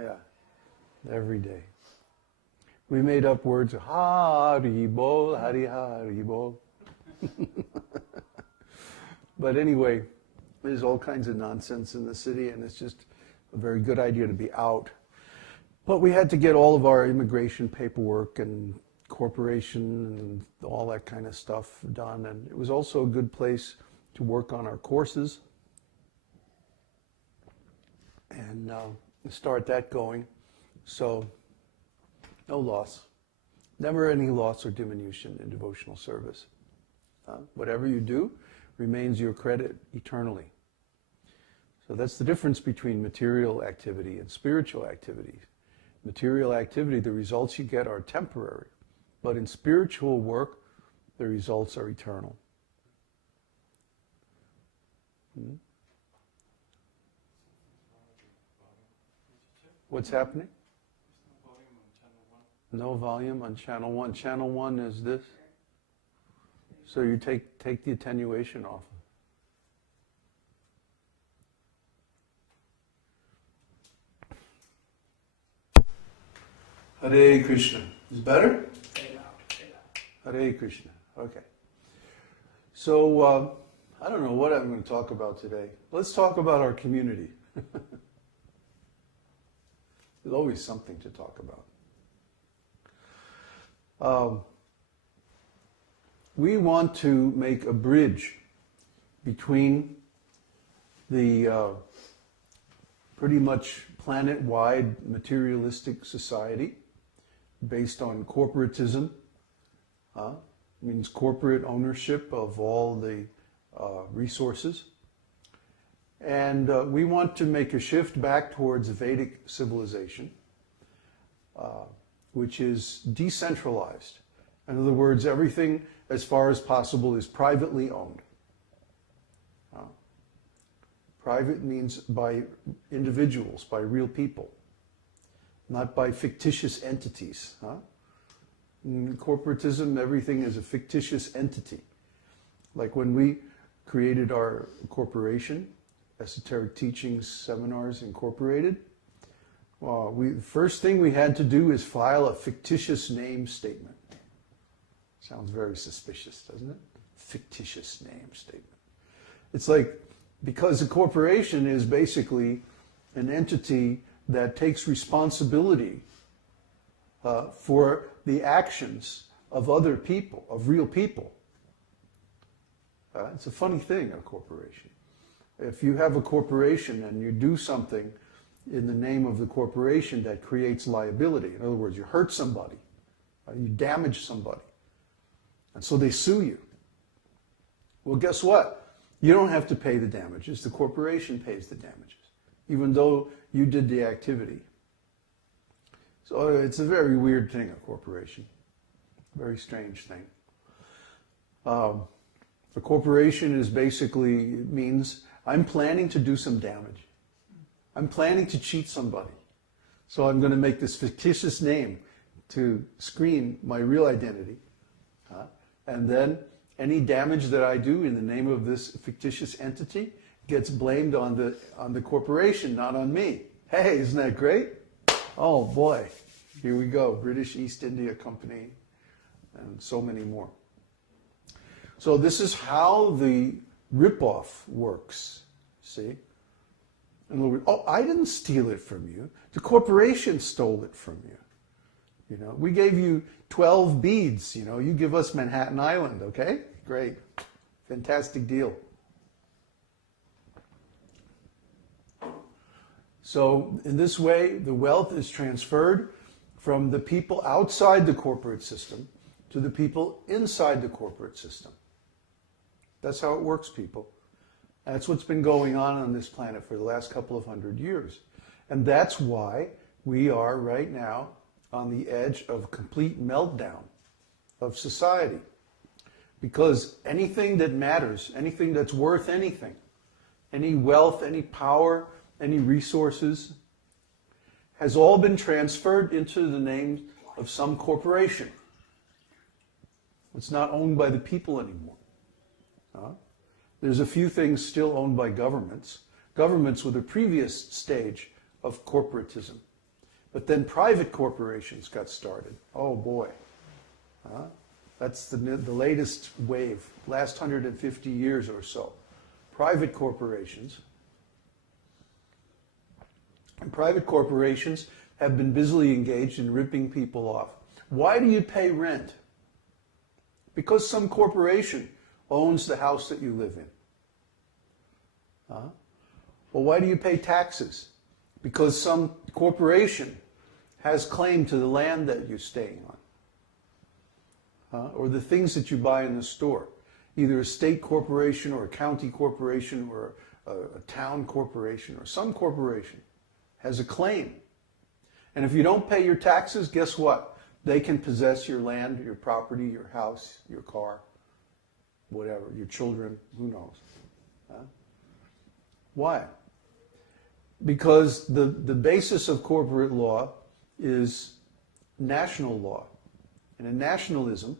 Yeah, every day. We made up words, Hari Bol, Hari Hari Bol. But anyway, there's all kinds of nonsense in the city, and it's just a very good idea to be out. But we had to get all of our immigration paperwork and corporation and all that kind of stuff done, and it was also a good place to work on our courses and start that going. So no loss, never any loss or diminution in devotional service. Whatever you do remains your credit eternally. So that's the difference between material activity and spiritual activity. Material activity, the results you get are temporary, but in spiritual work, the results are eternal. What's happening? No volume on channel 1. Channel 1 is this. So you take the attenuation off. Hare Krishna. Is it better? Hare Krishna. Okay. So, I don't know what I'm going to talk about today. Let's talk about our community. There's always something to talk about. We want to make a bridge between the pretty much planet-wide materialistic society based on corporatism, means corporate ownership of all the resources. And we want to make a shift back towards Vedic civilization, which is decentralized. In other words, everything, as far as possible, is privately owned. Private means by individuals, by real people, not by fictitious entities. In corporatism, everything is a fictitious entity. Like when we created our corporation, Esoteric Teachings Seminars Incorporated, the first thing we had to do is file a fictitious name statement. Sounds very suspicious, doesn't it? Fictitious name statement. It's like, because a corporation is basically an entity that takes responsibility for the actions of other people, of real people. It's a funny thing, a corporation. If you have a corporation and you do something in the name of the corporation that creates liability, in other words, you hurt somebody, you damage somebody, and so they sue you. Well, guess what? You don't have to pay the damages. The corporation pays the damages, even though you did the activity. So it's a very weird thing, a corporation. Very strange thing. A corporation is basically, it means I'm planning to do some damage. I'm planning to cheat somebody. So I'm going to make this fictitious name to screen my real identity. And then any damage that I do in the name of this fictitious entity gets blamed on the corporation, not on me. Hey, isn't that great? Oh boy, here we go. British East India Company and so many more. So this is how the ripoff works, see? In other words, oh, I didn't steal it from you. The corporation stole it from you. You know, we gave you 12 beads, you know, you give us Manhattan Island, okay? Great. Fantastic deal. So in this way, the wealth is transferred from the people outside the corporate system to the people inside the corporate system. That's how it works, people. That's what's been going on this planet for the last couple of 100 years. And that's why we are right now on the edge of complete meltdown of society. Because anything that matters, anything that's worth anything, any wealth, any power, any resources, has all been transferred into the name of some corporation. It's not owned by the people anymore. There's a few things still owned by governments. Governments were the previous stage of corporatism. But then private corporations got started. Oh boy. That's the latest wave, last 150 years or so. Private corporations. And private corporations have been busily engaged in ripping people off. Why do you pay rent? Because some corporation owns the house that you live in. Well, why do you pay taxes? Because some corporation has claim to the land that you're staying on. Or the things that you buy in the store. Either a state corporation or a county corporation or a town corporation or some corporation has a claim. And if you don't pay your taxes, guess what? They can possess your land, your property, your house, your car, whatever, your children, who knows. Why? Because the basis of corporate law is national law. And in nationalism,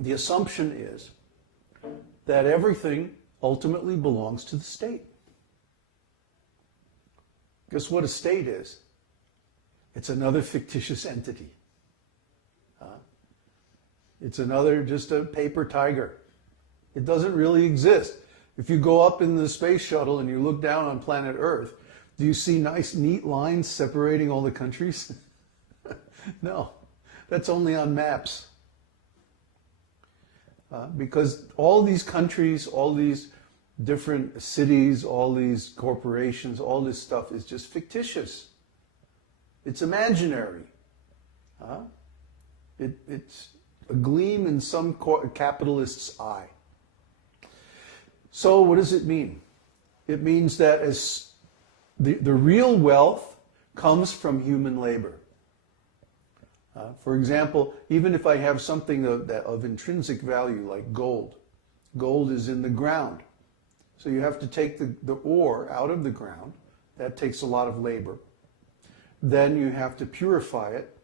the assumption is that everything ultimately belongs to the state. Guess what a state is? It's another fictitious entity. It's another, just a paper tiger. It doesn't really exist. If you go up in the space shuttle and you look down on planet Earth, do you see nice, neat lines separating all the countries? No, that's only on maps. Because all these countries, all these different cities, all these corporations, all this stuff is just fictitious. It's imaginary. It's a gleam in some capitalist's eye. So what does it mean? It means that as the real wealth comes from human labor. For example, even if I have something of intrinsic value like gold, gold is in the ground. So you have to take the ore out of the ground. That takes a lot of labor. Then you have to purify it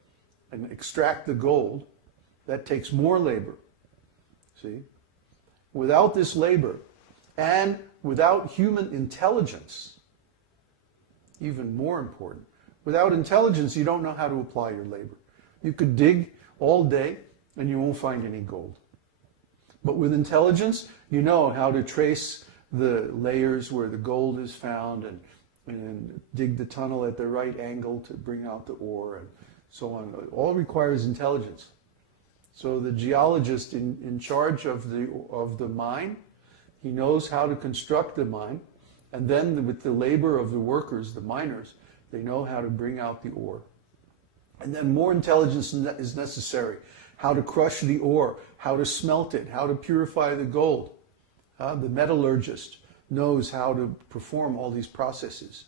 and extract the gold. That takes more labor. See? Without this labor and without human intelligence, even more important, without intelligence you don't know how to apply your labor. You could dig all day and you won't find any gold. But with intelligence, you know how to trace the layers where the gold is found and dig the tunnel at the right angle to bring out the ore and so on. It all requires intelligence. So the geologist in charge of the mine, he knows how to construct the mine, and then with the labor of the workers, the miners, they know how to bring out the ore. And then more intelligence is necessary. How to crush the ore, how to smelt it, how to purify the gold. The metallurgist knows how to perform all these processes.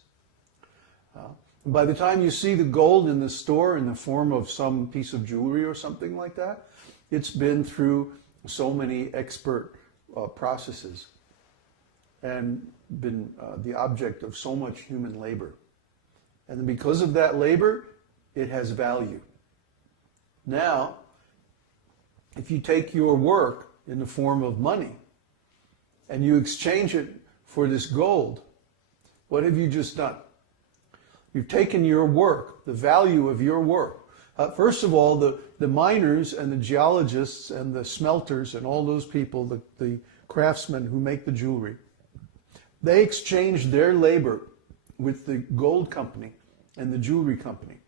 By the time you see the gold in the store in the form of some piece of jewelry or something like that, it's been through so many expert processes and been the object of so much human labor. And because of that labor, it has value. Now, if you take your work in the form of money and you exchange it for this gold, what have you just done? You've taken your work, the value of your work. First of all, the miners and the geologists and the smelters and all those people, the craftsmen who make the jewelry, they exchange their labor with the gold company and the jewelry company.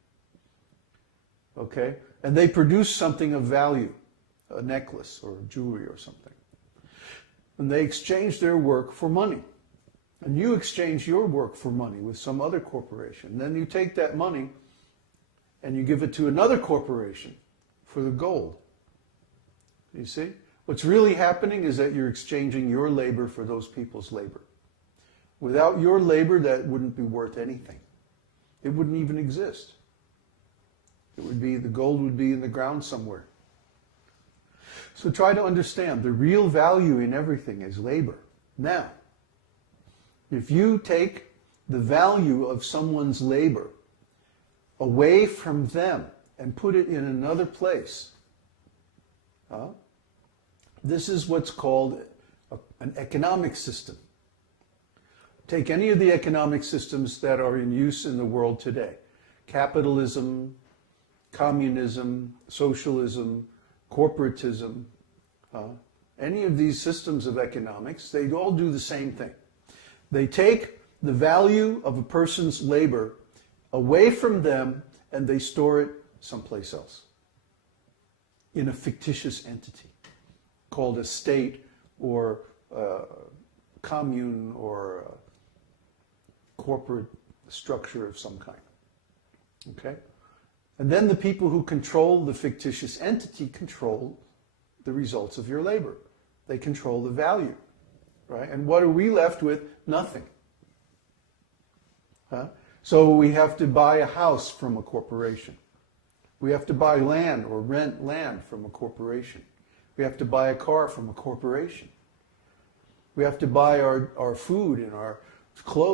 Okay? And they produce something of value, a necklace or jewelry or something. And they exchange their work for money. And you exchange your work for money with some other corporation. Then you take that money and you give it to another corporation for the gold. You see? What's really happening is that you're exchanging your labor for those people's labor. Without your labor, that wouldn't be worth anything. It wouldn't even exist. The gold would be in the ground somewhere. So try to understand, the real value in everything is labor. Now, if you take the value of someone's labor away from them and put it in another place, this is what's called an economic system. Take any of the economic systems that are in use in the world today. Capitalism, communism, socialism, corporatism, any of these systems of economics, they all do the same thing. They take the value of a person's labor away from them and they store it someplace else in a fictitious entity called a state or a commune or a corporate structure of some kind. Okay? And then the people who control the fictitious entity control the results of your labor. They control the value. Right? And what are we left with? Nothing. So we have to buy a house from a corporation. We have to buy land or rent land from a corporation. We have to buy a car from a corporation. We have to buy our food and our clothes